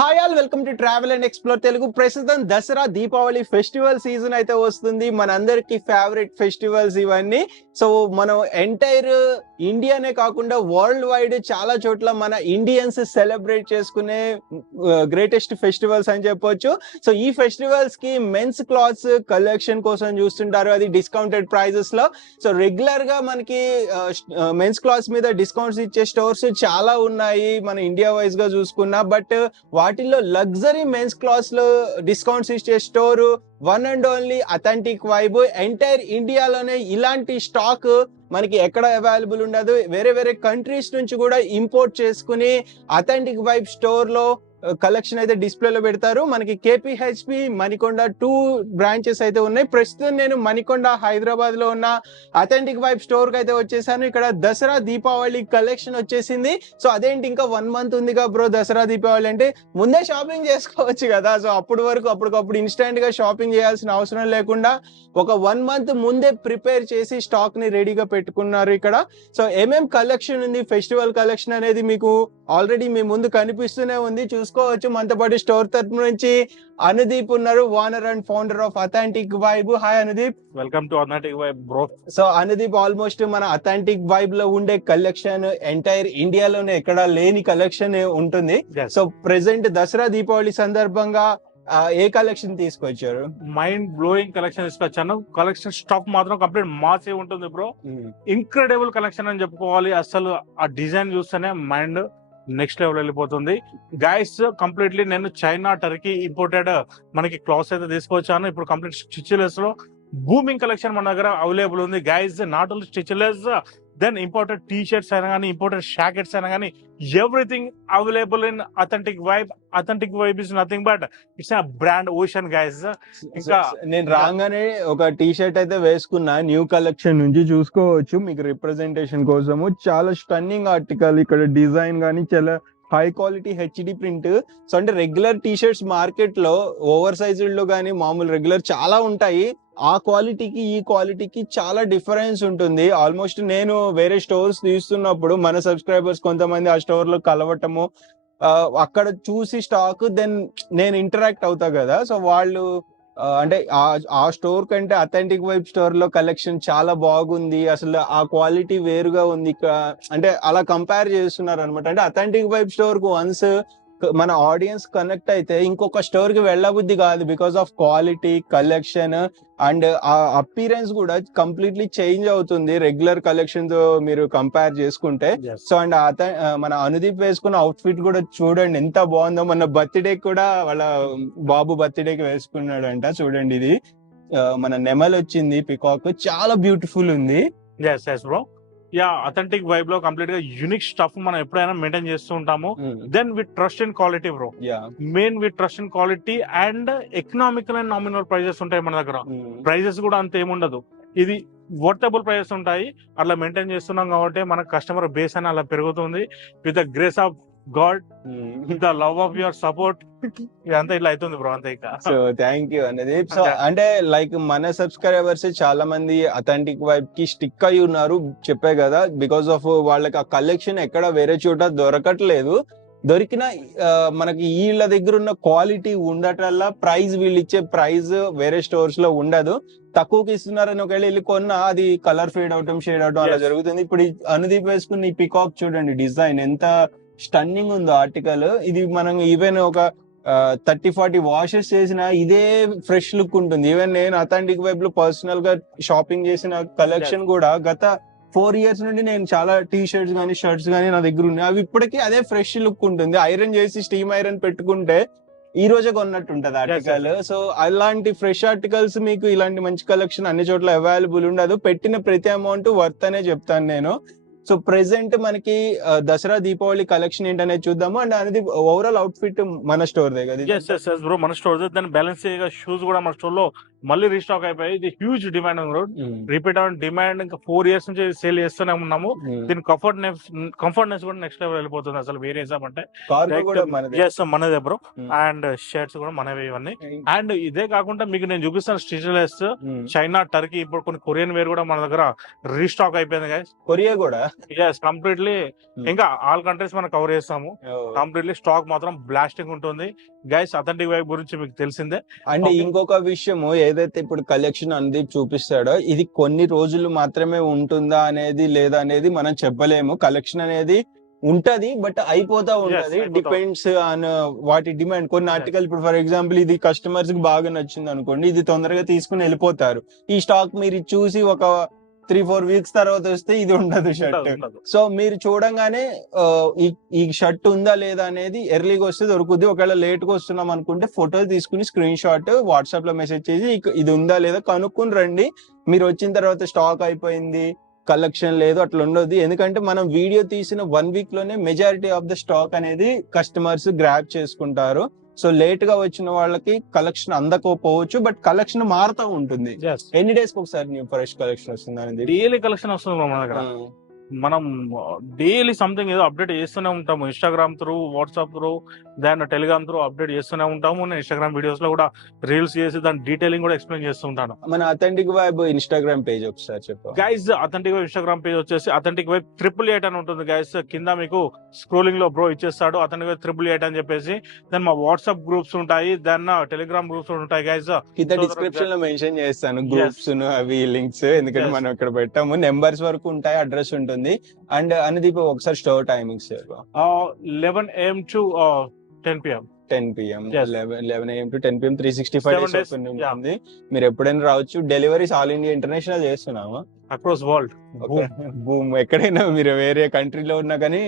Hi all, welcome to travel and explore Telugu. ప్రస్తుతం Dasara Deepavali festival season అయితే వస్తుంది. మనందరికి ఫేవరెట్ ఫెస్టివల్స్ ఇవన్నీ. సో మనం ఎంటైర్ ఇండియానే కాకుండా వరల్డ్ వైడ్ చాలా చోట్ల మన ఇండియన్స్ సెలబ్రేట్ చేసుకునే గ్రేటెస్ట్ ఫెస్టివల్స్ అని చెప్పొచ్చు. సో ఈ ఫెస్టివల్స్ కి మెన్స్ క్లాత్స్ కలెక్షన్ కోసం చూస్తుంటారు, అది డిస్కౌంటెడ్ ప్రైజెస్ లో. సో రెగ్యులర్ గా మనకి మెన్స్ క్లాత్స్ మీద డిస్కౌంట్స్ ఇచ్చే స్టోర్స్ చాలా ఉన్నాయి మన ఇండియా వైజ్ గా చూసుకున్నా. బట్ వాటిల్లో లగ్జరీ మెన్స్ క్లాత్స్ లో డిస్కౌంట్స్ ఇచ్చే store one and only authentic vibe. Entire ఇండియాలోనే ఇలాంటి స్టాక్ మనకి ఎక్కడ అవైలబుల్ ఉండదు. వేరే వేరే కంట్రీస్ నుంచి కూడా ఇంపోర్ట్ చేసుకుని అథెంటిక్ వైబ్ స్టోర్ లో కలెక్షన్ అయితే డిస్ప్లేలో పెడతారు. మనకి కేపీహెచ్పి మణికొండ 2 బ్రాంచెస్ అయితే ఉన్నాయి. ప్రస్తుతం నేను మణికొండ హైదరాబాద్ లో ఉన్న అథెంటిక్ వైబ్ స్టోర్ కి అయితే వచ్చేసాను. ఇక్కడ దసరా దీపావళి కలెక్షన్ వచ్చేసింది. సో అదేంటి ఇంకా 1 month ఉందిగా బ్రో దసరా దీపావళి అంటే, ముందే షాపింగ్ చేసుకోవచ్చు కదా. సో అప్పటికప్పుడు ఇన్స్టెంట్ గా షాపింగ్ చేయాల్సిన అవసరం లేకుండా ఒక 1 month ముందే ప్రిపేర్ చేసి స్టాక్ ని రెడీగా పెట్టుకున్నారు ఇక్కడ. సో ఏమేం కలెక్షన్ ఉంది, ఫెస్టివల్ కలెక్షన్ అనేది మీకు ఆల్రెడీ మీ ముందు కనిపిస్తూనే ఉంది, చూసుకోవచ్చు. మనతో పాటు స్టోర్ తరపు నుంచి అనుదీప్ ఉన్నారు, owner and founder of authentic vibe. Hi Anudeep. Welcome to authentic vibe bro. So Anudeep, almost మన అథెంటిక్ వైబ్ లో ఉండే కలెక్షన్ ఎంటైర్ ఇండియాలోనే ఎక్కడా లేని కలెక్షన్ ఉంటుంది. సో ప్రెసెంట్ దసరా దీపావళి సందర్భంగా ఏ కలెక్షన్ తీసుకొచ్చారు? మైండ్ బ్లోయింగ్ కలెక్షన్ తీసుకొచ్చాను. కలెక్షన్ స్టాక్ మాత్రం కంప్లీట్ మాసే ఉంటుంది బ్రో. ఇన్క్రెడిబుల్ కలెక్షన్ అని చెప్పుకోవాలి. అసలు ఆ డిజైన్ చూస్తేనే మైండ్ నెక్స్ట్ లెవెల్ వెళ్ళిపోతుంది. గైస్ కంప్లీట్లీ నేను చైనా, టర్కీ ఇంపోర్టెడ్ మనకి క్లాత్స్ అయితే తీసుకొచ్చాను. ఇప్పుడు కంప్లీట్ స్టిచ్లెస్ లో బూమింగ్ కలెక్షన్ మన దగ్గర అవైలబుల్ ఉంది guys. Not only stitchless, then imported T shirts అయినా కానీ, ఇంపోర్టెడ్ షాకెట్స్ అయినా కానీ, everything available in authentic vibe. Authentic vibe is nothing but it's a brand ocean guys. ఇంకా నేను రాగానే ఒక టీ షర్ట్ అయితే వేసుకున్నా, న్యూ కలెక్షన్ నుంచి చూసుకోవచ్చు మీకు రిప్రజెంటేషన్ కోసము. చాలా స్టన్నింగ్ ఆర్టికల్, ఇక్కడ డిజైన్ గానీ చాలా high quality HD print. So అంటే రెగ్యులర్ టీ షర్ట్స్ మార్కెట్ లో ఓవర్ సైజ్డ్ లో కానీ మామూలు రెగ్యులర్ చాలా ఉంటాయి. ఆ క్వాలిటీకి ఈ క్వాలిటీకి చాలా డిఫరెన్స్ ఉంటుంది. ఆల్మోస్ట్ నేను వేరే స్టోర్స్ తీస్తున్నప్పుడు మన సబ్స్క్రైబర్స్ కొంతమంది ఆ స్టోర్ లో కలవటము, అక్కడ చూసి స్టాక్ దెన్ నేను ఇంటరాక్ట్ అవుతా కదా. సో వాళ్ళు అంటే ఆ స్టోర్ కంటే అథెంటిక్ వైబ్ స్టోర్ లో కలెక్షన్ చాలా బాగుంది, అసలు ఆ క్వాలిటీ వేరుగా ఉంది అంటే అలా కంపేర్ చేస్తున్నారు అనమాట. అంటే అథెంటిక్ వైబ్ స్టోర్ కు వన్స్ మన ఆడియన్స్ కనెక్ట్ అయితే ఇంకొక స్టోర్ కి వెళ్ళబుద్ధి కాదు, because of quality, collection and ఆ అపీరెన్స్ కూడా కంప్లీట్లీ చేంజ్ అవుతుంది రెగ్యులర్ కలెక్షన్ తో మీరు కంపేర్ చేసుకుంటే. సో అండ్ మన అనుదీప్ వేసుకున్న అవుట్ ఫిట్ కూడా చూడండి ఎంత బాగుందో. మన బర్త్డే కూడా వాళ్ళ బాబు బర్త్డేకి వేసుకున్నాడంట. చూడండి, ఇది మన నెమల్ వచ్చింది, పికాక్, చాలా బ్యూటిఫుల్ ఉంది. యా, అథెంటిక్ వైబ్ లో కంప్లీట్ గా యూనిక్ స్టఫ్ మనం ఎప్పుడైనా మెయింటైన్ చేస్తూ ఉంటాము. Then with trust and quality bro. Main with trust and quality and economical and nominal prices ఉంటాయి మన దగ్గర. ప్రైజెస్ కూడా అంత ఏముండదు, ఇది వర్తబుల్ ప్రైజెస్ ఉంటాయి. అట్లా మెయింటైన్ చేస్తున్నాం కాబట్టి మన కస్టమర్ బేస్ అని అలా పెరుగుతుంది. With the grace of God, the love of your support, ఇదంతా ఇట్లా అవుతుంది బ్రో. అంతే. ఇక సో థ్యాంక్ యూ అనేది. సో అంటే లైక్ మన సబ్స్క్రైబర్స్ చాలా మంది అథెంటిక్ వైబ్ కి స్టిక్ అయి ఉన్నారు, చెప్పే కదా. బికాస్ ఆఫ్ వాళ్ళకి ఆ కలెక్షన్ ఎక్కడ వేరే చోట దొరకట్లేదు. దొరికిన మనకి వీళ్ళ దగ్గర ఉన్న క్వాలిటీ ఉండటల్లా ప్రైస్, వీళ్ళు ఇచ్చే ప్రైస్ వేరే స్టోర్స్ లో ఉండదు. తక్కువకి ఇస్తున్నారని ఒకవేళ వెళ్ళి కొన్నా అది కలర్ ఫేడ్ అవటం, షేడ్ అవటం అలా జరుగుతుంది. ఇప్పుడు అనుదీప్ వేసుకున్న ఈ పికాక్ చూడండి, డిజైన్ ఎంత స్టన్నింగ్ ఉందో ఆర్టికల్. ఇది మనం ఈవెన్ ఒక 30-40 వాషెస్ చేసిన ఇదే ఫ్రెష్ లుక్ ఉంటుంది. ఈవెన్ నేను అథెంటిక్ వైబ్ లో పర్సనల్ గా షాపింగ్ చేసిన కలెక్షన్ కూడా గత 4 years నుండి నేను చాలా టీ షర్ట్స్ గానీ, షర్ట్స్ గానీ నా దగ్గర ఉన్నాయి. అవి ఇప్పటికీ అదే ఫ్రెష్ లుక్ ఉంటుంది. ఐరన్ చేసి స్టీమ్ ఐరన్ పెట్టుకుంటే ఈ రోజే కొన్నట్టు ఉంటది ఆర్టికల్. సో అలాంటి ఫ్రెష్ ఆర్టికల్స్ మీకు ఇలాంటి మంచి కలెక్షన్ అన్ని చోట్ల అవైలబుల్ ఉండదు. పెట్టిన ప్రతి అమౌంట్ వర్త్ అనే చెప్తాను నేను. సో ప్రెసెంట్ మనకి దసరా దీపావళి కలెక్షన్ ఏంటనేది చూద్దాము. అండ్ అనేది ఓవరాల్ అవుట్ ఫిట్ మన స్టోర్ దే కదా. బ్రో, మన స్టోర్. దాని బ్యాలెన్స్ షూస్ కూడా మన స్టోర్ లో మళ్ళీ రీస్టాక్ అయిపోయి ఇది huge demand repeat out demand ఇంకా 4 years నుంచి సేల్ చేస్తూనే ఉన్నాము. దీని కంఫర్ట్నెస్ కూడా నెక్స్ట్ లెవెల్ వెళ్ళిపోతుంది. అసలు వేరే అంటే మనదే బ్రో. అండ్ షర్ట్స్ కూడా మనవే ఇవన్నీ. అండ్ ఇదే కాకుండా మీకు నేను చూపిస్తాను స్టిచ్లెస్ చైనా, టర్కీ, ఇప్పుడు కొన్ని కొరియన్ వేర్ కూడా మన దగ్గర రీస్టాక్ అయిపోయింది గైస్. కొరియా కూడా కంప్లీట్లీ ఇంకా ఆల్ కంట్రీస్ మనం కవర్ చేస్తాము. కంప్లీట్లీ స్టాక్ మాత్రం బ్లాస్టింగ్ ఉంటుంది గైస్. అథెంటిక్ వైబ్ గురించి మీకు తెలిసిందే. అండ్ ఇంకొక విషయము ఏదైతే ఇప్పుడు కలెక్షన్ అనేది చూపిస్తాడో ఇది కొన్ని రోజులు మాత్రమే ఉంటుందా అనేది లేదా అనేది మనం చెప్పలేము. కలెక్షన్ అనేది ఉంటది బట్ అయిపోతా ఉంటది. డిపెండ్స్ ఆన్ వాటి డిమాండ్. కొన్ని ఆర్టికల్ ఇప్పుడు ఫర్ ఎగ్జాంపుల్ ఇది కస్టమర్స్ కి బాగా నచ్చింది అనుకోండి, ఇది తొందరగా తీసుకుని వెళ్ళిపోతారు. ఈ స్టాక్ మీరు చూసి ఒక 3-4 weeks తర్వాత వస్తే ఇది ఉండదు షర్ట్. సో మీరు చూడంగానే ఈ షర్ట్ ఉందా లేదా అనేది ఎర్లీగా వస్తే దొరుకుద్ది. ఒకవేళ లేట్ గా వస్తున్నాం అనుకుంటే ఫోటో తీసుకుని స్క్రీన్ షాట్ వాట్సాప్ లో మెసేజ్ చేసి ఇది ఉందా లేదా కనుక్కుని రండి. మీరు వచ్చిన తర్వాత స్టాక్ అయిపోయింది, కలెక్షన్ లేదు అట్లా ఉండదు. ఎందుకంటే మనం వీడియో తీసిన 1 week లోనే మెజారిటీ ఆఫ్ ద స్టాక్ అనేది కస్టమర్స్ గ్రాబ్ చేసుకుంటారు. సో లేట్ గా వచ్చిన వాళ్ళకి కలెక్షన్ అందకపోవచ్చు, బట్ కలెక్షన్ మారుతూ ఉంటుంది. ఎన్ని డేస్ కి ఒకసారి న్యూ ఫ్రెష్ కలెక్షన్ వస్తుంది అనేది డైలీ కలెక్షన్ వస్తుంది మన దగ్గర. మనం డైలీ సంథింగ్ ఏదో అప్డేట్ చేస్తూనే ఉంటాము. ఇన్స్టాగ్రామ్ త్రూ, వాట్సాప్ త్రూ, దాన్ని టెలిగ్రామ్ త్రూ అప్డేట్ చేస్తూనే ఉంటాము. నేను ఇన్స్టాగ్రామ్ వీడియోస్ లో కూడా రీల్స్ చేసి దాని డీటెయిలింగ్ కూడా ఎక్స్ప్లెయిన్ చేస్తూ ఉంటాను. మన అథెంటిక్ వైబ్ ఇన్స్టాగ్రామ్ పేజ్ ఒకసారి చెప్పు guys. Authentic vibe Instagram page వచ్చేసి అథెంటిక్ వైబ్ 888 అని ఉంటుంది గైస్. కింద మీకు స్క్రోలింగ్ లో బ్రో ఇచ్చేస్తాడు అథెంటిక్ వైబ్ 888 అని చెప్పేసి. దాని మా వాట్సాప్ గ్రూప్స్ ఉంటాయి, దాన్ని టెలిగ్రామ్ గ్రూప్స్ ఉంటాయి గైస్. కింద డిస్క్రిప్షన్ లో మెన్షన్ చేస్తాను గ్రూప్స్ అవి లింక్స్, ఎందుకంటే మనం ఇక్కడ పెట్టాము. నెంబర్స్ వరకు ఉంటాయి, అడ్రస్ ఉంటుంది. అండ్ అనుదీప్ ఒకసారి store timings 11 AM to 10 PM. 10 PM 11 AM to 10 PM 365 days ఉంటుంది. మీరు ఎప్పుడైనా రావచ్చు. డెలివరీస్ ఆల్ ఇండియా ఇంటర్నేషనల్ చేస్తున్నాము, అక్రాస్ వరల్డ్. బూమ్. ఎక్కడైనా మీరు వేరే కంట్రీలో ఉన్నా కానీ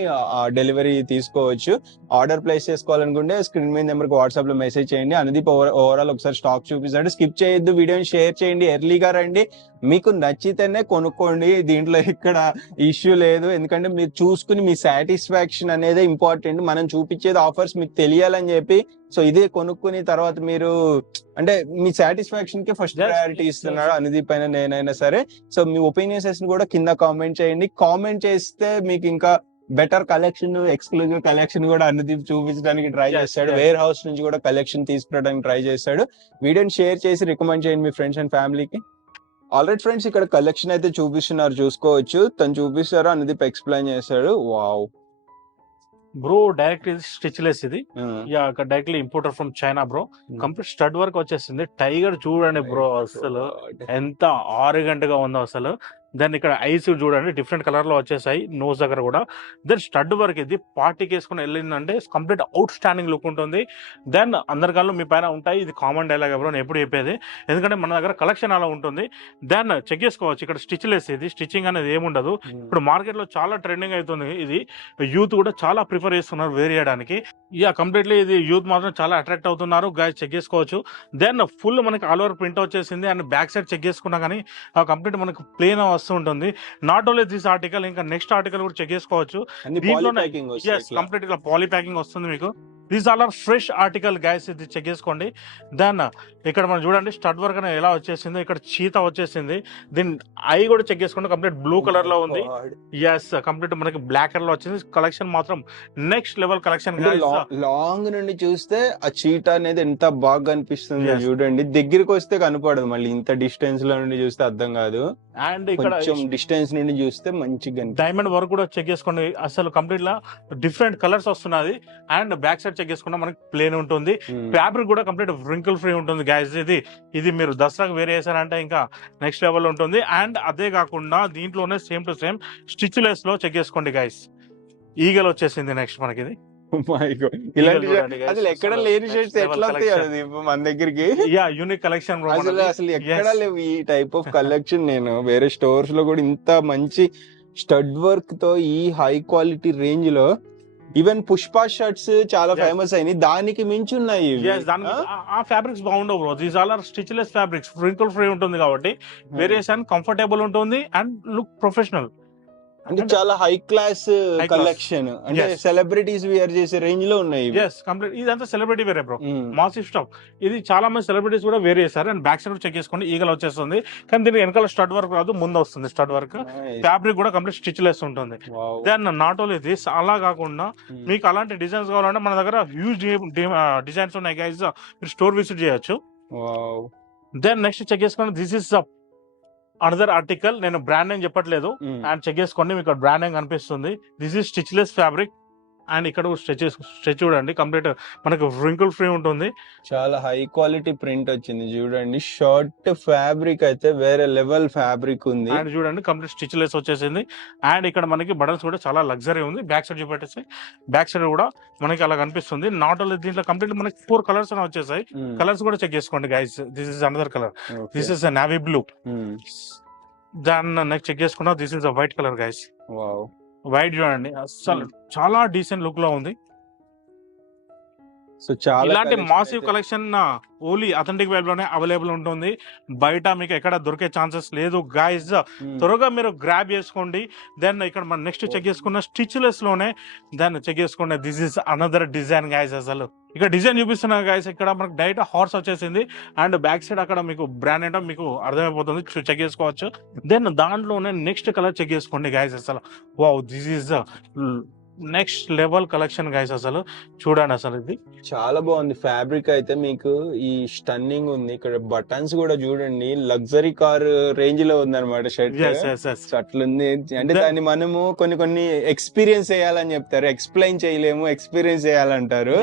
డెలివరీ తీసుకోవచ్చు. ఆర్డర్ ప్లేస్ చేసుకోవాలనుకుంటే స్క్రీన్ మీద నెంబర్ కి వాట్సాప్ లో మెసేజ్ చేయండి. అనుదీప్ ఓవరాల్ ఒకసారి స్టాక్ చూపిస్తాడు. స్కిప్ చేయొద్దు, వీడియోని షేర్ చేయండి, ఎర్లీగా రండి. మీకు నచ్చితేనే కొనుక్కోండి, దీంట్లో ఇక్కడ ఇష్యూ లేదు. ఎందుకంటే మీరు చూసుకుని మీ సాటిస్ఫాక్షన్ అనేది ఇంపార్టెంట్. మనం చూపించేది ఆఫర్స్ మీకు తెలియాలని చెప్పి, సో ఇదే కొనుక్కుని తర్వాత మీరు అంటే మీ సాటిస్ఫాక్షన్ కి ఫస్ట్ ప్రయారిటీ ఇస్తున్నాడు అనుదీప్ అయినా నేనైనా సరే. సో మీ ఒపీనియన్స్ కూడా కింద కామెంట్ చేయండి. కామెంట్ చేస్తే మీకు ఇంకా బెటర్ కలెక్షన్, ఎక్స్క్లూజివ్ కలెక్షన్ కూడా అనుదీప్ చూపించడానికి ట్రై చేస్తాడు. వేర్ హౌస్ నుంచి కూడా కలెక్షన్ తీసుకురావడానికి ట్రై చేస్తాడు. వీడియోని షేర్ చేసి రికమెండ్ చేయండి మీ ఫ్రెండ్స్ అండ్ ఫ్యామిలీకి. ఆల్రెడీ ఫ్రెండ్స్ ఇక్కడ కలెక్షన్ అయితే చూపిస్తున్నారు, చూసుకోవచ్చు. తను చూపిస్తారు, అనుదీప్ ఎక్స్ప్లెయిన్ చేస్తాడు. వావ్ బ్రో, డైరెక్ట్ స్టిచ్లెస్ ఇది. Directly importer from China bro. Complete stud work వచ్చేసింది. టైగర్ చూడండి బ్రో, అసలు ఎంత ఆరోగెంట్ గా ఉందో అసలు. దెన్ ఇక్కడ ఐస్ చూడండి డిఫరెంట్ కలర్ లో వచ్చేసాయి, నోస్ దగ్గర కూడా. దెన్ స్టడ్ వర్క్ ఇది పార్టీకి వేసుకుని వెళ్ళిందంటే కంప్లీట్ అవుట్ స్టాండింగ్ లుక్ ఉంటుంది. దెన్ అందరి కళ్ళు మీ పైన ఉంటాయి. ఇది కామన్ డైలాగ్ ఎవరో ఎప్పుడు చెప్పేది, ఎందుకంటే మన దగ్గర కలెక్షన్ అలా ఉంటుంది. దెన్ చెక్ చేసుకోవచ్చు. ఇక్కడ స్టిచ్లెస్ ఇది, స్టిచ్చింగ్ అనేది ఏముండదు. ఇప్పుడు మార్కెట్ లో చాలా ట్రెండింగ్ అవుతుంది ఇది. యూత్ కూడా చాలా ప్రిఫర్ చేస్తున్నారు వేర్ చేయడానికి. కంప్లీట్లీ ఇది యూత్ మాత్రం చాలా అట్రాక్ట్ అవుతున్నారు. గైస్ చెక్ చేసుకోవచ్చు. దెన్ ఫుల్ మనకి ఆల్ ఓవర్ ప్రింట్ వచ్చేసింది. అండ్ బ్యాక్ సైడ్ చెక్ చేసుకున్నా కానీ కంప్లీట్ మనకి ప్లేన్ ఉంటుంది. నాట్ ఓన్లీ దిస్ ఆర్టికల్, ఇంకా నెక్స్ట్ ఆర్టికల్ కూడా చెక్ చేసుకోవచ్చు. కంప్లీట్ గా పాలీ ప్యాకింగ్ వస్తుంది మీకు. These all are fresh article guys, ఇది చెక్ చేసుకోండి. దెన్ ఇక్కడ మనం చూడండి స్టడ్ వర్క్ అనేది ఎలా వచ్చేసింది. ఇక్కడ చీత వచ్చేసింది. దీని ఐ కూడా చెక్ చేసుకోండి, కంప్లీట్ బ్లూ కలర్ లో ఉంది. కంప్లీట్ మనకి బ్లాక్ కలర్ లో వచ్చింది. కలెక్షన్ మాత్రం నెక్స్ట్ లెవెల్ కలెక్షన్. లాంగ్ నుండి చూస్తే ఆ చీట అనేది ఎంత బాగా కనిపిస్తుంది చూడండి. దగ్గరికి వస్తే కనపడదు, మళ్ళీ ఇంత డిస్టెన్స్ లో నుండి చూస్తే అర్థం కాదు. అండ్ ఇక్కడ డిస్టెన్స్ నుండి చూస్తే మంచిగా డైమండ్ వర్క్ కూడా చెక్ చేసుకోండి. అసలు కంప్లీట్ లా డిఫరెంట్ కలర్స్ వస్తున్నది. అండ్ బ్యాక్ సైడ్ చెక్ చేసుకున్నా మనకి ప్లేన్ ఉంటుంది. ఫ్యాబ్రిక్ కూడా కంప్లీట్ వ్రింకిల్ ఫ్రీ ఉంటుంది గైస్. ఇది మీరు దసరాకు వేరే చేశారంటే ఇంకా నెక్స్ట్ లెవెల్ ఉంటుంది. అండ్ అదే కాకుండా దీంట్లోనే same to same stitch less లో చెక్ చేసుకోండి గైస్. ఈగల్ వచ్చేసింది నెక్స్ట్ మనకి. ఇది అసలు ఎక్కడ లేని షర్ట్స్ ఎట్లా వస్తాయి మన దగ్గరికి. యూనిక్ కలెక్షన్ అసలు ఎక్కడ లేవు ఈ టైప్ ఆఫ్ కలెక్షన్. నేను వేరే స్టోర్స్ లో కూడా ఇంత మంచి స్టడ్ వర్క్ తో ఈ హై క్వాలిటీ రేంజ్ లో ఈవెన్ పుష్ప షర్ట్స్ చాలా ఫేమస్ అయినాయి, దానికి మించి ఉన్నాయి. ఆ ఫ్యాబ్రిక్స్ బాగుండవు bro. These all are stitchless fabrics, wrinkle free ఉంటుంది కాబట్టి వేరియేషన్ కంఫర్టబుల్ ఉంటుంది అండ్ లుక్ ప్రొఫెషనల్. అంటే చాలా high class High class. Collection, అంటే Yes. సెలబ్రిటీస్ వేర్ చేసే రేంజ్ లో ఉన్నాయి ఇవి. ఎస్ కంప్లీట్ ఇదంతా celebrity wear bro, Mm. Massive stock. ఇది చాలా మంది సెలబ్రిటీస్ కూడా వేరే చేస్తారు. అండ్ బ్యాక్ సైడ్ చెక్ చేసుకోండి, ఈగల్ వచ్చేస్తుంది. కానీ దీనికి వెనకాల స్టడ్ వర్క్ రాదు, ముందు వస్తుంది స్టడ్ వర్క్. Nice. ఫ్యాబ్రిక్ కూడా కంప్లీట్ స్టిచ్ లెస్ ఉంటుంది. Wow. Then not only this, అలా కాకుండా Mm. మీకు అలాంటి డిజైన్స్ కావాలంటే మన దగ్గర హ్యూజ్ డిజైన్స్ ఉన్నాయి గైస్, మీరు స్టోర్ విజిట్ చేయొచ్చు. Wow. దెన్ నెక్స్ట్ చెక్ చేసుకోండి, దిస్ ఇస్ అనదర్ ఆర్టికల్. నేను బ్రాండ్ నేమ్ చెప్పట్లేదు, Mm. అండ్ చెక్ చేసుకోండి, మీకు బ్రాండ్ నేమ్ కనిపిస్తుంది. This is stitchless fabric. And ఇక్కడ స్ట్రెచ్ చూడండి, కంప్లీట్ మనకు రింకుల్ ఫ్రీ ఉంటుంది. చాలా హై క్వాలిటీ ప్రింట్ వచ్చింది చూడండి. షర్ట్ ఫ్యాబ్రిక్ అయితే వేరే లెవెల్ ఫ్యాబ్రిక్ ఉంది. అండ్ చూడండి కంప్లీట్ స్టిచ్ లెస్ వచ్చేసింది. అండ్ ఇక్కడ మనకి బటన్స్ కూడా చాలా లగ్జరీ ఉంది. బ్యాక్ సైడ్ చూపెట్టేసి బ్యాక్ సైడ్ కూడా మనకి అలా కనిపిస్తుంది. నాట్ ఓన్లీ దీంట్లో కంప్లీట్ మనకి 4 కలర్స్ అని వచ్చేసాయి. Mm. కలర్స్ కూడా చెక్ చేసుకోండి guys. This is another colour, Okay. This is navy blue. Mm. దాన్ని నెక్స్ట్ చెక్ చేసుకున్నా, this is white colour guys. Wow. White చూడండి, అసలు చాలా డీసెంట్ లుక్ లో ఉంది. సో చాలా ఇలాంటి collection మాసివ్ అయితే- కలెక్షన్ ఓన్లీ అథెంటిక్ వెబ్ లోనే అవైలబుల్ ఉంటుంది. బయట మీకు ఎక్కడ దొరికే ఛాన్సెస్ లేదు గైస్. Mm. త్వరగా మీరు గ్రాబ్ చేసుకోండి. దెన్ ఇక్కడ మనం నెక్స్ట్ చెక్ చేసుకున్న స్టిచ్లెస్ లోనే దాన్ని చెక్ చేసుకోండి. This is another design guys. అసలు ఇక్కడ డిజైన్ చూపిస్తున్నా గైస్, ఇక్కడ మనకు డైరెక్ట్ హార్స్ వచ్చేసింది. అండ్ బ్యాక్ సైడ్ అక్కడ మీకు బ్రాండ్ ఏంటో మీకు అర్థమైపోతుంది, చెక్ చేసుకోవచ్చు. దెన్ దాంట్లోనే నెక్స్ట్ కలర్ చెక్ చేసుకోండి గైస్. అసలు wow, this is next level collection guys. అసలు చూడండి, అసలు ఇది చాలా బాగుంది ఫ్యాబ్రిక్ అయితే. మీకు ఈ స్టన్నింగ్ ఉంది. ఇక్కడ బటన్స్ కూడా చూడండి, లగ్జరీ కార్ రేంజ్ లో ఉంది అనమాట షర్ట్. అట్లుంది. అంటే దాన్ని మనము కొన్ని ఎక్స్పీరియన్స్ చేయాలని చెప్తారు, ఎక్స్ప్లెయిన్ చేయలేము, ఎక్స్పీరియన్స్ చేయాలంటారు.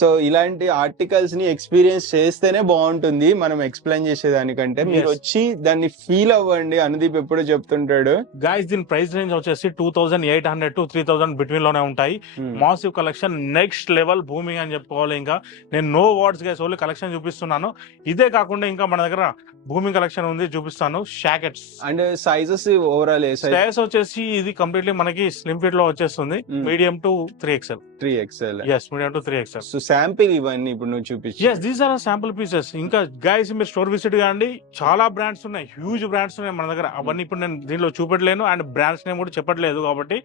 సో ఇలాంటి ఆర్టికల్స్ ని ఎక్స్పీరియన్స్ చేస్తేనే బాగుంటుంది, మనం ఎక్స్ప్లెయిన్ చేసేదానికంటే. మీరు Yes. వచ్చి దాన్ని ఫీల్ అవ్వండి. అనుదీప్ ఎప్పుడూ చెప్తుంటాడు. గైస్ దీని ప్రైస్ రేంజ్ వచ్చేసి 2800 to 3000 బిట్వీన్ లోనే ఉంటాయి. Massive collection next level booming అని చెప్పుకోవాలి. ఇంకా నేను no words guys, only collection చూపిస్తున్నాను. ఇదే కాకుండా ఇంకా మన దగ్గర బూమింగ్ కలెక్షన్ ఉంది, చూపిస్తాను. Shackets and sizes overall A size? Size వచ్చేసి ఇది కంప్లీట్లీ మనకి స్లిమ్ ఫిట్ లో వచ్చేస్తుంది. Medium to 3XL. 3XL. Yes, medium to 3XL. So sample ఇవన్నీ ఇప్పుడు నువ్వు చూపించు. Yes, these are sample pieces. ఇంకా గైస్ మీరు స్టోర్ విజిట్ కాండి, చాలా బ్రాండ్స్ ఉన్నాయి, హ్యూజ్ బ్రాండ్స్ ఉన్నాయి మన దగ్గర. అవన్నీ ఇప్పుడు నేను దీనిలో చూపెట్టలేను, అండ్ బ్రాండ్స్ నేమ్ కూడా చెప్పట్లేదు, కాబట్టి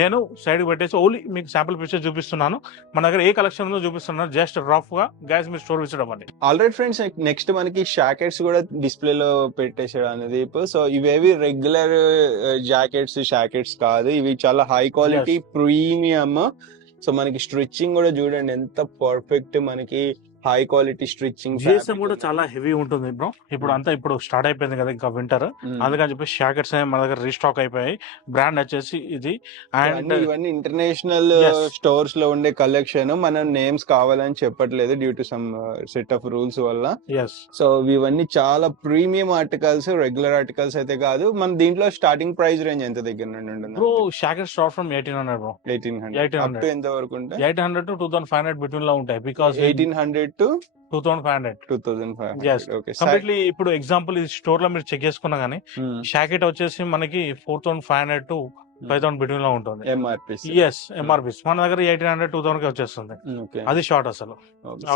నేను సైడ్ పెట్టేసి ఓన్లీ మీకు శాంపుల్ పీసెస్ చూపిస్తున్నాను. మన దగ్గర ఏ కలెక్షన్ ఉందో చూపిస్తున్నాను, జస్ట్ రఫ్ గా. గైస్ మీరు స్టోర్ విజిట్ అవ్వండి. ఆల్రైట్ ఫ్రెండ్స్, నెక్స్ట్ మనకి షాకెట్స్ కూడా డిస్ప్లే లో పెట్టేసాడు అనుదీప్. సో ఇవేవి రెగ్యులర్ జాకెట్స్ షాకెట్స్ కాదు, ఇవి చాలా హై క్వాలిటీ ప్రీమియం. సో మనకి స్టిచ్చింగ్ కూడా చూడండి ఎంత పర్ఫెక్ట్, మనకి హై క్వాలిటీ స్టిచ్చింగ్. జిఎస్ఎం కూడా చాలా హెవీ ఉంటుంది బ్రో. ఇప్పుడు అంతా ఇప్పుడు స్టార్ట్ అయిపోయింది కదా ఇంకా వింటర్, అందుకని చెప్పి షాకెట్స్ మన దగ్గర రీస్టాక్ అయిపోయాయి. బ్రాండ్ వచ్చేసి ఇది. అండ్ ఇవన్నీ ఇంటర్నేషనల్ Yes. స్టోర్స్ లో ఉండే కలెక్షన్. మనం నేమ్స్ కావాలని చెప్పట్లేదు due to some set of rules వల్ల. ఎస్, సో ఇవన్నీ చాలా ప్రీమియం ఆర్టికల్స్, రెగ్యులర్ ఆర్టికల్స్ అయితే కాదు. మన దీంట్లో స్టార్టింగ్ ప్రైస్ రేంజ్ ఎంత దగ్గర నుండి ఉంటుంది? Bro socket start from 1800 bro. 1800 up to ఎంత వరకు ఉంటాయి? 800 to 2500 బిట్వీన్ లో ఉంటాయి. Because 1800 to 2500. 2500. Yes. Okay. Completely ఇప్పుడు ఎగ్జాంపుల్ ఈ స్టోర్ లో మీరు చెక్ చేసుకున్నా గానీ షాకెట్ వచ్చేసి మనకి 4500 to 5000 బిట్వీన్ లో ఉంటుంది. ఎంఆర్పి. ఎస్, ఎంఆర్పీస్ మన దగ్గర 1800 2000 కి వచ్చేస్తుంది. ఓకే. అది షార్ట్ అసలు.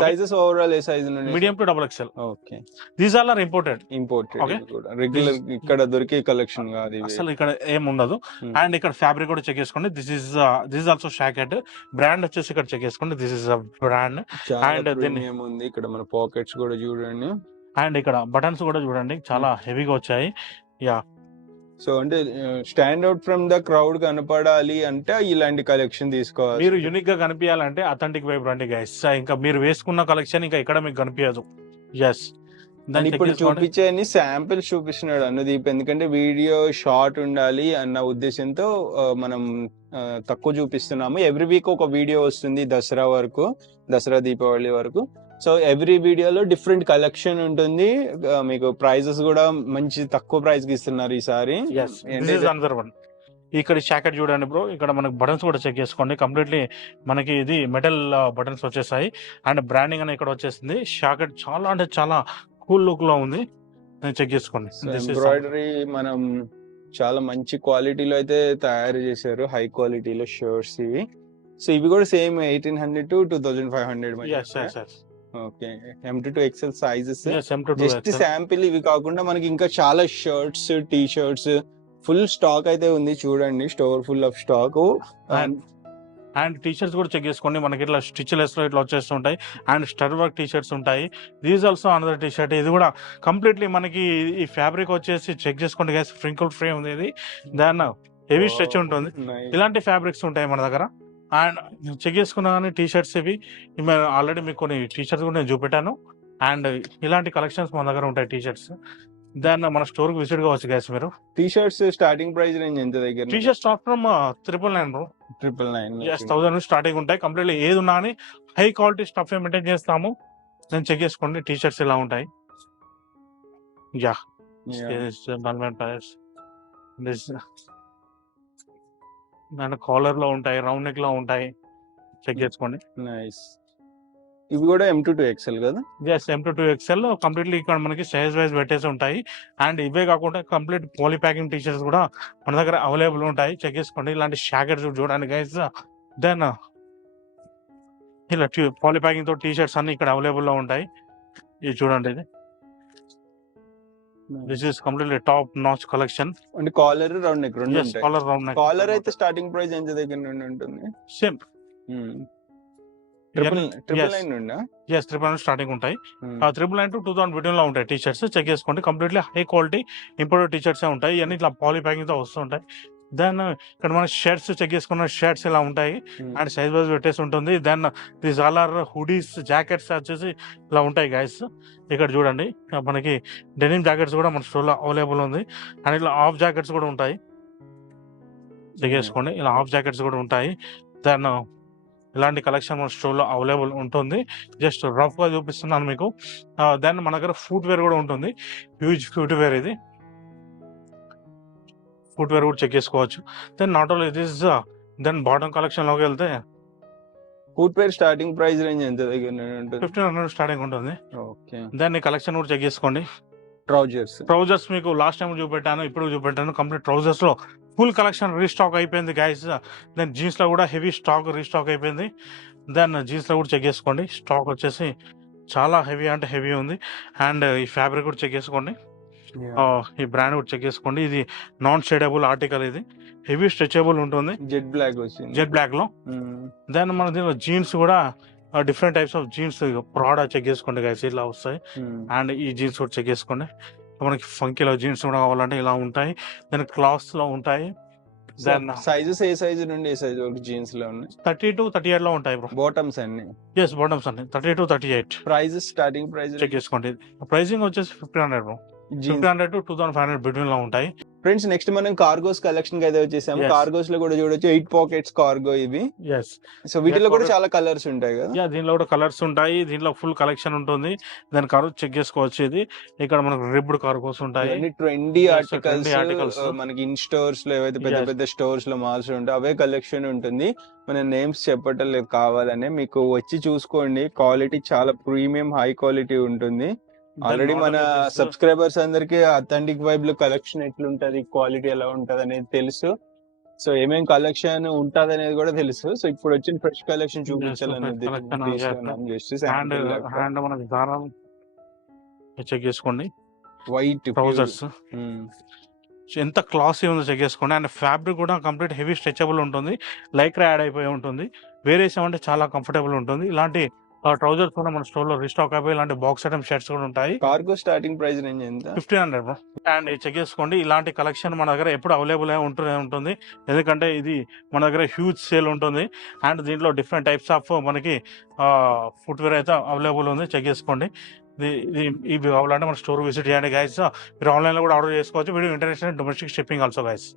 సైజెస్ ఓవరాల్ ఏ సైజ్ నుండి? Medium to XXL. Okay. These all are imported. Imported Okay. కూడా రెగ్యులర్ ఇక్కడ దొరికే కలెక్షన్ కాదు ఇవి. అసలు ఇక్కడ ఏం ఉండదు. అండ్ ఇక్కడ ఫ్యాబ్రిక్ కూడా చెక్ చేసుకోండి. This is also socket. Brand వచ్చేసి ఇక్కడ చెక్ చేసుకోండి. This is brand. చాలా and then- ప్రీమియం ఉంది. ఇక్కడ మన పాకెట్స్ కూడా చూడండి. అండ్ ఇక్కడ బటన్స్ కూడా చూడండి, చాలా హెవీగా వచ్చాయి. యా, సో అంటే stand out from the crowd కనపడాలి అంటే ఇలాంటి కలెక్షన్ తీసుకోవాలి. మీరు యూనిక్ గా కనిపించాలంటే అథెంటిక్ వైబ్ రండి గైస్. ఇంకా మీరు వేసుకున్న కలెక్షన్ ఇంకా ఎక్కడ మీకు కనిపించదు. ఎస్, ఇప్పుడు చూపించే శాంపిల్స్ చూపిస్తున్నాడు అనుదీప్, ఎందుకంటే వీడియో షార్ట్ ఉండాలి అన్న ఉద్దేశంతో మనం తక్కువ చూపిస్తున్నాము. ఎవ్రీ వీక్ ఒక వీడియో వస్తుంది దసరా వరకు, దసరా దీపావళి వరకు. సో ఎవ్రీ వీడియోలో డిఫరెంట్ కలెక్షన్ ఉంటుంది. మీకు ప్రైజెస్ కూడా మంచి తక్కువ ప్రైస్ కి ఇస్తున్నారు ఈసారి. ఇక్కడ షాకెట్ చూడండి బ్రో. ఇక్కడ మనకి బటన్స్ కూడా చెక్ చేసుకోండి. కంప్లీట్లీ మనకి ఇది మెటల్ బటన్స్ వచ్చేసాయి. అండ్ బ్రాండింగ్ అని ఇక్కడ వచ్చేసింది. షాకెట్ చాలా అంటే చాలా కూల్ లుక్ లో ఉంది, చెక్ చేసుకోండి. ఎంబ్రాయిడరీ మనం చాలా మంచి క్వాలిటీలో అయితే తయారు చేశారు, హై క్వాలిటీలో షర్ట్స్ ఇవి. సో ఇవి కూడా సేమ్ 1800 to 2500. ఓకే. M2 to XL సైజెస్. జస్ట్ శాంపిల్ ఇవి కాకుండా మనకి ఇంకా చాలా shirts, T shirts, full stock అయితే ఉంది చూడండి, store full of stock. And T shirts కూడా చెక్ చేసుకోండి, మనకి ఇట్లా స్టిచ్లెస్ లో ఇట్లా వచ్చేస్తుంటాయి. అండ్ స్టర్ వర్క్ టీషర్ట్స్ ఉంటాయి. These also another T shirt. ఇది కూడా కంప్లీట్లీ మనకి ఈ ఫ్యాబ్రిక్ వచ్చేసి చెక్ చేసుకోండి గైస్, ఫ్రింకిల్ ఫ్రీ ఉంది ఇది. దాన్ని హెవీ స్ట్రెచ్ ఉంటుంది. ఇలాంటి ఫ్యాబ్రిక్స్ ఉంటాయి మన దగ్గర. అండ్ చెక్ చేసుకున్నా కానీ టీషర్ట్స్ ఇవి ఆల్రెడీ మీకు కొన్ని టీషర్ట్స్ కూడా నేను చూపెట్టాను. అండ్ ఇలాంటి కలెక్షన్స్ మన దగ్గర ఉంటాయి టీషర్ట్స్. దాన్ని మన స్టోర్ కి విజిట్ కావచ్చు గైస్ మీరు. T shirts starting price range ఎంత దగ్గర? T shirt start from 999 bro. 999. 1000 నుంచి స్టార్టింగ్ ఉంటాయి. కంప్లీట్లీ ఏది ఉన్నా అని హై క్వాలిటీ స్టఫ్ మెయింటైన్ చేస్తాము. నేను చెక్ చేసుకోండి టీషర్ట్స్ ఇలా ఉంటాయి. యా దాని కాలర్ లో ఉంటాయి, రౌండ్ నెక్ లో ఉంటాయి. చెక్ చేసుకోండి. నైస్. ఇవి కూడా M2 to XL కదా? Yes, M2 to XL completely ఇక్కడ మనకి సైజ్ వైజ్ పెట్టేసి ఉంటాయి. అండ్ ఇవే కాకుండా కంప్లీట్ పాలీ ప్యాకింగ్ టీషర్ట్స్ కూడా మన దగ్గర అవైలబుల్ ఉంటాయి. చెక్ చేసుకోండి. ఇలాంటి షాకెట్స్ చూడడానికి గైస్. దెన్ ఇలా పాలీ ప్యాకింగ్ తో టీషర్ట్స్ అన్ని ఇక్కడ అవైలబుల్ లో ఉంటాయి. ఇది చూడండి, ఇది this is completely top notch collection. అంటే కాలర్ రౌండ్ నెక్ రెండు ఉంటాయి. Collar round neck. కాలర్ అయితే స్టార్టింగ్ ప్రైస్ ఎంత దగ్గర నుండి ఉంటుంది? సేమ్ ట్రిపుల్ నైన్ నుండి. ఎస్, 999 స్టార్టింగ్ ఉంటాయి. 999 to 2000 బిట్వీన్ లో ఉంటాయి టీషర్ట్స్. చెక్ చేసుకోండి. Completely high quality imported T shirts ఉంటాయి. ఇవన్నీ ఇట్లా పాలీ ప్యాకింగ్ తో వస్తుంటాయి. దెన్ ఇక్కడ మన షర్ట్స్ చెక్ చేసుకున్న షర్ట్స్ ఇలా ఉంటాయి. అండ్ సైజ్ వైజ్ పెట్టేసి ఉంటుంది. Then this all are hoodies, jackets వచ్చేసి ఇలా ఉంటాయి గైస్. ఇక్కడ చూడండి మనకి డెనిమ్ జాకెట్స్ కూడా మన స్టోర్ లో అవైలబుల్ ఉంది. అండ్ ఇలా హాఫ్ జాకెట్స్ కూడా ఉంటాయి. చెక్ చేసుకోండి. ఇలా హాఫ్ జాకెట్స్ కూడా ఉంటాయి. దెన్ ఇలాంటి కలెక్షన్ మన స్టోర్ లో అవైలబుల్ ఉంటుంది. జస్ట్ రఫ్ గా చూపిస్తున్నాను మీకు. దెన్ మన దగ్గర ఫుట్ వేర్ కూడా ఉంటుంది. హ్యూజ్ ఫుట్ వేర్ ఇది. ఫుట్ వేర్ కూడా చెక్ చేసుకోవచ్చు. Then not only this, then bottom collection లోకి వెళ్తే footwear starting price range ఎంత దగ్గర నుండి ఉంటుంది? 1500 స్టార్టింగ్ ఉంటుంది. ఓకే. దెన్ ఈ కలెక్షన్ కూడా చెక్ చేసుకోండి. ట్రౌజర్స్ మీకు లాస్ట్ టైం చూపెట్టాను, ఇప్పుడు చూపెట్టాను. కంప్లీట్ ట్రౌజర్స్ లో ఫుల్ కలెక్షన్ రీస్టాక్ అయిపోయింది గైస్. దెన్ జీన్స్ లో కూడా హెవీ స్టాక్ రీస్టాక్ అయిపోయింది. దెన్ జీన్స్ లో కూడా చెక్ చేసుకోండి. స్టాక్ వచ్చేసి చాలా హెవీ అంటే హెవీ ఉంది. అండ్ ఈ ఫ్యాబ్రిక్ కూడా చెక్ చేసుకోండి. ఈ బ్రాండ్ కూడా చెక్ చేసుకోండి. ఇది నాన్ షేడబుల్ ఆర్టికల్. ఇది హెవీ స్ట్రెచబుల్ ఉంటుంది. జెట్ బ్లాక్ లో. దెన్ మన దీనిలో జీన్స్ కూడా different types of jeans Prada check చేసుకోండి గైస్, ఇలా వస్తాయి. అండ్ ఈ జీన్స్ కూడా చెక్ చేసుకోండి. మనకి ఫంకీలో జీన్స్ కూడా కావాలంటే ఇలా ఉంటాయి. దాని క్లాత్స్ లో ఉంటాయి. దెన్ సైజెస్ ఏ సైజ్ నుండి ఏ సైజ్ వరకు జీన్స్ లో ఉన్నాయి? 30 to 38 లో ఉంటాయి బ్రో. బాటమ్స్ అన్ని. ఎస్, బాటమ్స్ అన్ని 30 to 38. Prices starting price check చేసుకోండి. ప్రైసింగ్ వచ్చేసి 1500 బ్రో. 1500 to 2500 బిట్వీన్ లో ఉంటాయి. ఫ్రెండ్స్, నెక్స్ట్ మనం కార్గోస్ కలెక్షన్ కి అయితే వచ్చేసాము. కార్గోస్ లో కూడా చూడొచ్చు 8 పాకెట్స్ కార్గో ఇవి. సో వీటిలో కూడా చాలా కలర్స్ ఉంటాయి కదా? దీనిలో కూడా కలర్స్ ఉంటాయి. దీనిలో ఫుల్ కలెక్షన్ ఉంటుంది. దాని కార్గో చెక్ చేసుకోవచ్చు. ఇది ఇక్కడ మనకు రిబ్డ్ కార్గోస్ ఉంటాయి. ట్రెండీ ఆర్టికల్స్ మనకి ఇన్ స్టోర్స్ లో ఏవైతే పెద్ద పెద్ద స్టోర్స్ లో మాల్స్ ఉంటాయి అవే కలెక్షన్ ఉంటుంది. మన నేమ్స్ చెప్పటం లేదు కావాలనే, మీకు వచ్చి చూసుకోండి. క్వాలిటీ చాలా ప్రీమియం హై క్వాలిటీ ఉంటుంది. ఆల్రెడీ మన సబ్స్క్రైబర్స్ అందరికి అథెంటిక్ వైబ్ లో కలెక్షన్ ఎట్లుంటది, క్వాలిటీ ఎలా ఉంటది అనేది తెలుసు. సో ఏమేం కలెక్షన్ ఉంటది అనేది కూడా తెలుసు. సో ఇప్పుడు వచ్చిన ఫ్రెష్ కలెక్షన్ చూపించాలని చెక్ చేసుకోండి. వైట్ ట్రౌజర్స్ ఎంత క్లాసీ ఉందో చెక్ చేసుకోండి. అండ్ ఫ్యాబ్రిక్ కూడా కంప్లీట్ హెవీ స్ట్రెచబుల్ ఉంటుంది. లైక్రా యాడ్ అయిపోయి ఉంటుంది. వేరేసామంటే చాలా కంఫర్టబుల్ ఉంటుంది. ఇలాంటి ట్రౌజర్స్ కూడా మన స్టోర్ లో రీస్టాక్ అయిపోయి ఇలాంటి బాక్స్ ఐటమ్ షర్ట్స్ కూడా ఉంటాయి. కార్గో స్టార్టింగ్ ప్రైస్ రేంజ్ ఎంత? 1500 బ్రో. అండ్ చెక్ చేసుకోండి. ఇలాంటి కలెక్షన్ మన దగ్గర ఎప్పుడు అవైలబుల్ ఉంటూనే ఉంటుంది. ఎందుకంటే ఇది మన దగ్గర హ్యూజ్ సేల్ ఉంటుంది. అండ్ దీంట్లో డిఫరెంట్ టైప్స్ ఆఫ్ మనకి ఫుట్వేర్ అయితే అవైలబుల్ ఉంది. చెక్ చేసుకోండి. ఇవి కావాలంటే మన స్టోర్ విజిట్ చేయండి గైస్. మీరు ఆన్లైన్ లో కూడా ఆర్డర్ చేసుకోవచ్చు. Video international domestic shipping also guys.